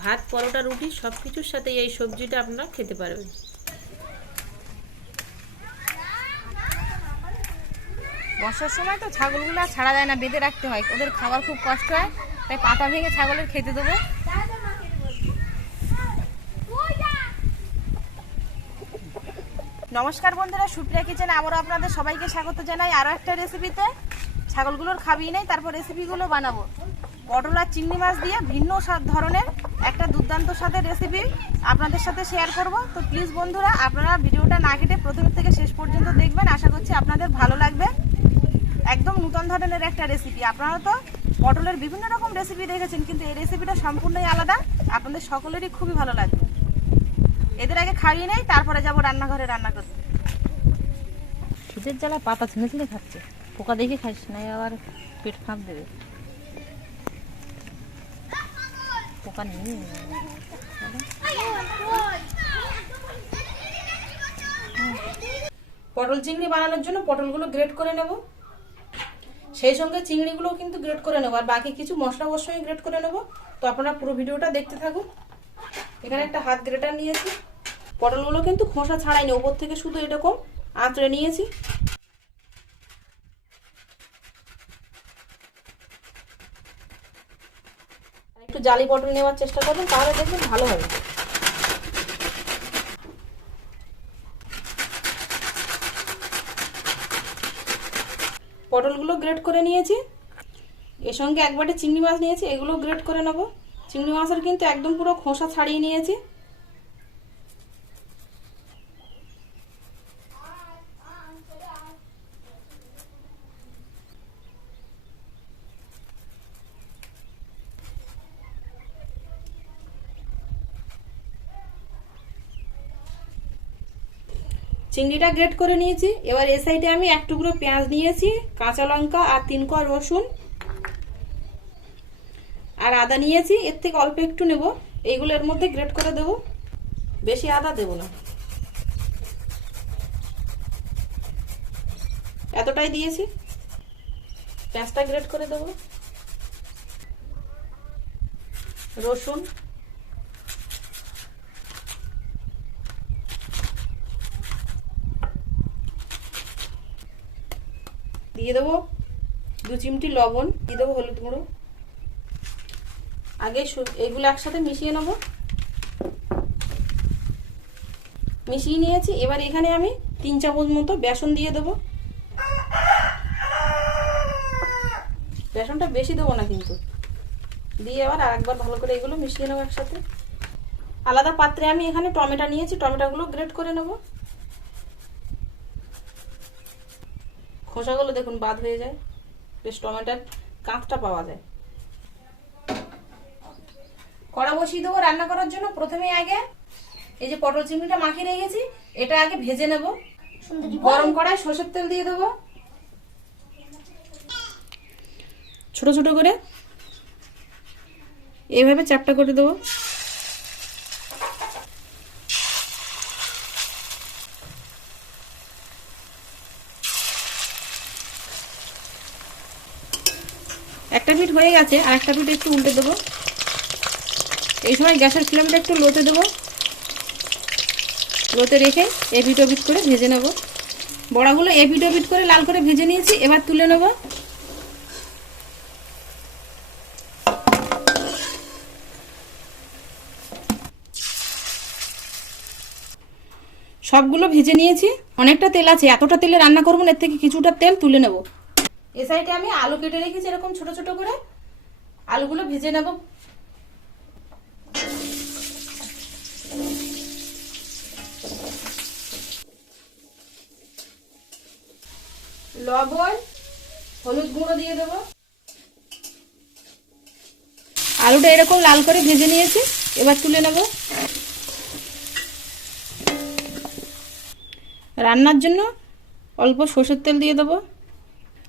ভাত, পরোটা, রুটি সব কিছুর সাথে এই সবজিটা আপনারা খেতে পারবেন। বর্ষার সময় তো ছাগলগুলো আর ছাড়া যায় না, বেঁধে রাখতে হয়, ওদের খাবার খুব কষ্ট হয়, তাই পাতা ভেঙে ছাগলের খেতে দেবো। নমস্কার বন্ধুরা, সুপ্রিয়া কিচেনে আবারও আপনাদের সবাইকে স্বাগত জানাই আরও একটা রেসিপিতে। ছাগলগুলোর খাবিয়ে নেই, তারপর রেসিপিগুলো বানাবো। পটল আর চিংড়ি মাছ দিয়ে ভিন্ন ধরনের একটা দুর্দান্ত স্বাদের রেসিপি আপনাদের সাথে শেয়ার করব। তো প্লিজ বন্ধুরা, আপনারা ভিডিওটা না কেটে প্রথম থেকে শেষ পর্যন্ত দেখবেন, আশা করছি আপনাদের ভালো লাগবে। একদম নতুন ধরনের একটা রেসিপি। আপনারা তো পটলের বিভিন্ন রকম রেসিপি দেখেছেন, কিন্তু এই রেসিপিটা সম্পূর্ণই আলাদা, আপনাদের সকলেরই খুবই ভালো লাগবে। এদের আগে খাইয়ে নেই, তারপরে যাব রান্নাঘরে রান্না করতে। খিদের জ্বালা পাতা ছিঁড়ে ছিঁড়ে খাচ্ছে, পোকা দেখে খাইস না, আবার পেট ফাঁক দেবে। পোকা নেই। পটল চিংড়ি বানানোর জন্য পটলগুলো গ্রেট করে নেব, সেই সঙ্গে চিংড়িগুলোও কিন্তু গ্রেট করে নেব, আর বাকি কিছু মশলা অবশ্যই গ্রেট করে নেব। তো আপনারা পুরো ভিডিওটা দেখতে থাকুন। এখানে একটা হাত গ্রেটার নিয়েছি, পটলগুলো কিন্তু খোসা ছাড়াইনি, ওপর থেকে শুধু এরকম আঁচড়ে নিয়েছি। একটু জালি পটল নেওয়ার চেষ্টা করবেন, তাহলে দেখবেন ভালো হবে। পটলগুলো গ্রেট করে নিয়েছি, এর সঙ্গে একবারে চিংড়ি মাছ নিয়েছি, এগুলো গ্রেট করে নেব। চিংড়ি মাছের কিন্তু একদম পুরো খোসা ছাড়িয়ে নিয়েছি। চিংড়িটা গ্রেট করে নিয়েছি। এবার এই সাইডে আমি এক টুকরো পেঁয়াজ নিয়েছি, কাঁচা লঙ্কা আর 3 কোয়া রসুন আর আদা নিয়েছি, এর থেকে অল্প একটু নেব। এইগুলো এর মধ্যে গ্রেট করে দেব, বেশি আদা দেব না, এতটাই দিয়েছি। পেঁয়াজটা গ্রেট করে দেব, রসুন, দিয়ে দেবো 2 চিমটি লবণ, দিয়ে দেবো হলুদ গুঁড়ো। আগে এগুলো একসাথে মিশিয়ে নেব। মিশিয়ে নিয়েছি। এবার এখানে আমি 3 চামচ মতো বেসন দিয়ে দেবো। বেসনটা বেশি দেবো না কিন্তু, দিয়ে আবার আরেকবার ভালো করে এগুলো মিশিয়ে নেবো একসাথে। আলাদা পাত্রে আমি এখানে টমেটো নিয়েছি, টমেটোগুলো গ্রেট করে নেব। খোসাগুলো দেখুন বাদ হয়ে যায়, বেশ টমেটোর কাঁচটা পাওয়া যায়। কড়া বসিয়ে দেবো রান্না করার জন্য। প্রথমে আগে এই যে পটল চিংড়িটা মাখিয়ে রেখেছি, এটা আগে ভেজে নেব। গরম কড়ায় সরষের তেল দিয়ে দেবো, ছোট ছোট করে এইভাবে চারটা করে দেবো। একটা পিঠ হয়ে গেছে, আর একটা পিঠ একটু উল্টে দেবো। এই সময় গ্যাসের ফ্লেমটা একটু লোতে দেবো, লোতে রেখে এপিট ওপিট করে ভেজে নেব। বড়াগুলো এপিট ওপিট করে লাল করে ভেজে নিয়েছি, এবার তুলে নেব। সবগুলো ভেজে নিয়েছি। অনেকটা তেল আছে, এতটা তেলে রান্না করবো না, এর থেকে কিছুটা তেল তুলে নেব। এ সাইডে আমি আলু কেটে রেখেছি এরকম ছোট ছোট করে, আলুগুলো ভেজে নেব। লবণ, হলুদ গুঁড়ো দিয়ে দেবো। আলুটা এরকম লাল করে ভেজে নিয়েছি, এবার তুলে নেব। রান্নার জন্য অল্প সরষের তেল দিয়ে দেবো।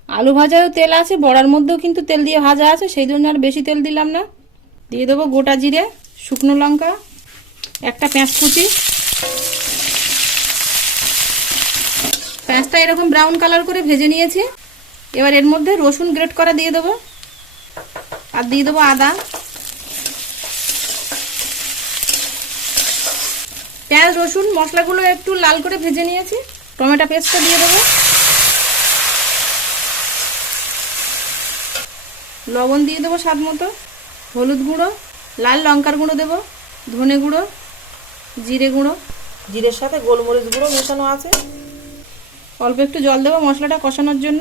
আলু ভাজায়ও তেল আছে, বড়ার মধ্যেও কিন্তু তেল দিয়ে ভাজা আছে, সেই জন্য আর বেশি তেল দিলাম না। দিয়ে দেবো গোটা জিরে, শুকনো লঙ্কা, একটা পেঁয়াজ কুচি। পেঁয়াজটা এরকম ব্রাউন কালার করে ভেজে নিয়েছি। এবার এর মধ্যে রসুন গ্রেট করা দিয়ে দেবো, আর দিয়ে দেবো আদা। পেঁয়াজ রসুন মশলাগুলো একটু লাল করে ভেজে নিয়েছি। টমেটো পেস্টটা দিয়ে দেবো, লবণ দিয়ে দেবো স্বাদ মতো, হলুদ গুঁড়ো, লাল লঙ্কার গুঁড়ো দেবো, ধনে গুঁড়ো, জিরে গুঁড়ো, জিরের সাথে গোলমরিচ গুঁড়ো মেশানো আছে। অল্প একটু জল দেবো মশলাটা কষানোর জন্য।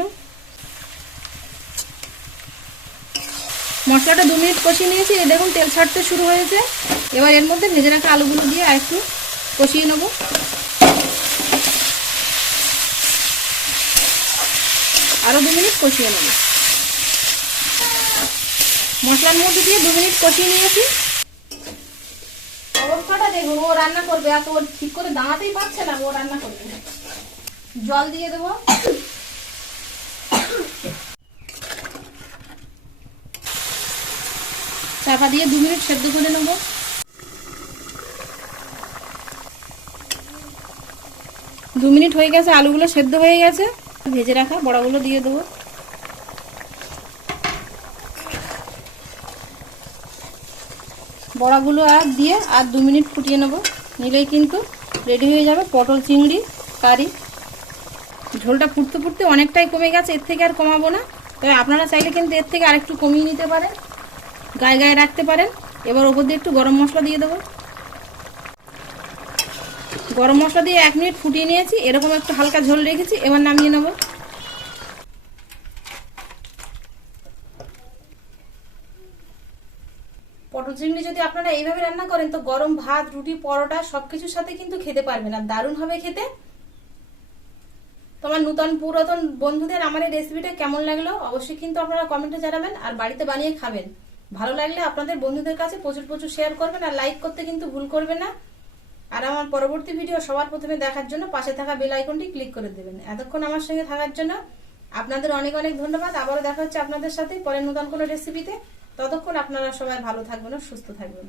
মশলাটা 2 মিনিট কষিয়ে নিয়েছি, এই দেখুন তেল ছাড়তে শুরু হয়েছে। এবার এর মধ্যে ভেজে রাখা আলুগুলো দিয়ে আর একটু কষিয়ে নেব। আরও 2 মিনিট কষিয়ে নেব। মশলার মধ্যে দিয়ে 2 মিনিট কষিয়ে নিয়েছি। অবস্থাটা দেখুন, ও রান্না করবে, এত ওর ঠিক করে দাঁড়াতেই পারছে না, ও রান্না করবে। জল দিয়ে দেবো, চাপা দিয়ে 2 মিনিট সেদ্ধ করে নেব। 2 মিনিট হয়ে গেছে, আলুগুলো সেদ্ধ হয়ে গেছে। ভেজে রাখা বড়াগুলো দিয়ে দেবো। বড়াগুলো আর দিয়ে আর 2 মিনিট ফুটিয়ে নেব, নিলেই কিন্তু রেডি হয়ে যাবে পটল চিংড়ি কারি। ঝোলটা ফুটতে ফুটতে অনেকটাই কমে গেছে, এর থেকে আর কমাবো না। তবে আপনারা চাইলে কিন্তু এর থেকে আরেকটু কমিয়ে নিতে পারেন, গায়ে গায়ে রাখতে পারেন। এবার ওপর দিয়ে একটু গরম মশলা দিয়ে দেবো। গরম মশলা দিয়ে 1 মিনিট ফুটিয়ে নিয়েছি, এরকম একটু হালকা ঝোল রেখেছি। এবার নামিয়ে নেব। পটল চিংড়ি যদি আপনারা এইভাবে রান্না করেন তো গরম ভাত, রুটি, পরোটা সবকিছুর সাথে কিন্তু খেতে পারবেন, আর দারুণ হবে খেতে। তোমার নতুন পুরাতন বন্ধুদের আমার এই রেসিপিটা কেমন লাগলো অবশ্যই কিন্তু আপনারা কমেন্টে জানাবেন, আর বাড়িতে বানিয়ে খাবেন। ভালো লাগলে আপনাদের বন্ধুদের কাছে প্রচুর প্রচুর শেয়ার করবেন, আর লাইক করতে কিন্তু ভুল করবেন না। আর আমার পরবর্তী ভিডিও সবার প্রথমে দেখার জন্য পাশে থাকা বেল আইকনটি ক্লিক করে দেবেন। এতক্ষণ আমার সঙ্গে থাকার জন্য আপনাদের অনেক অনেক ধন্যবাদ। আবারও দেখা হচ্ছে আপনাদের সাথে পরের নতুন কোনো রেসিপিতে। ততক্ষণ আপনারা সবাই ভালো থাকবেন ও সুস্থ থাকবেন।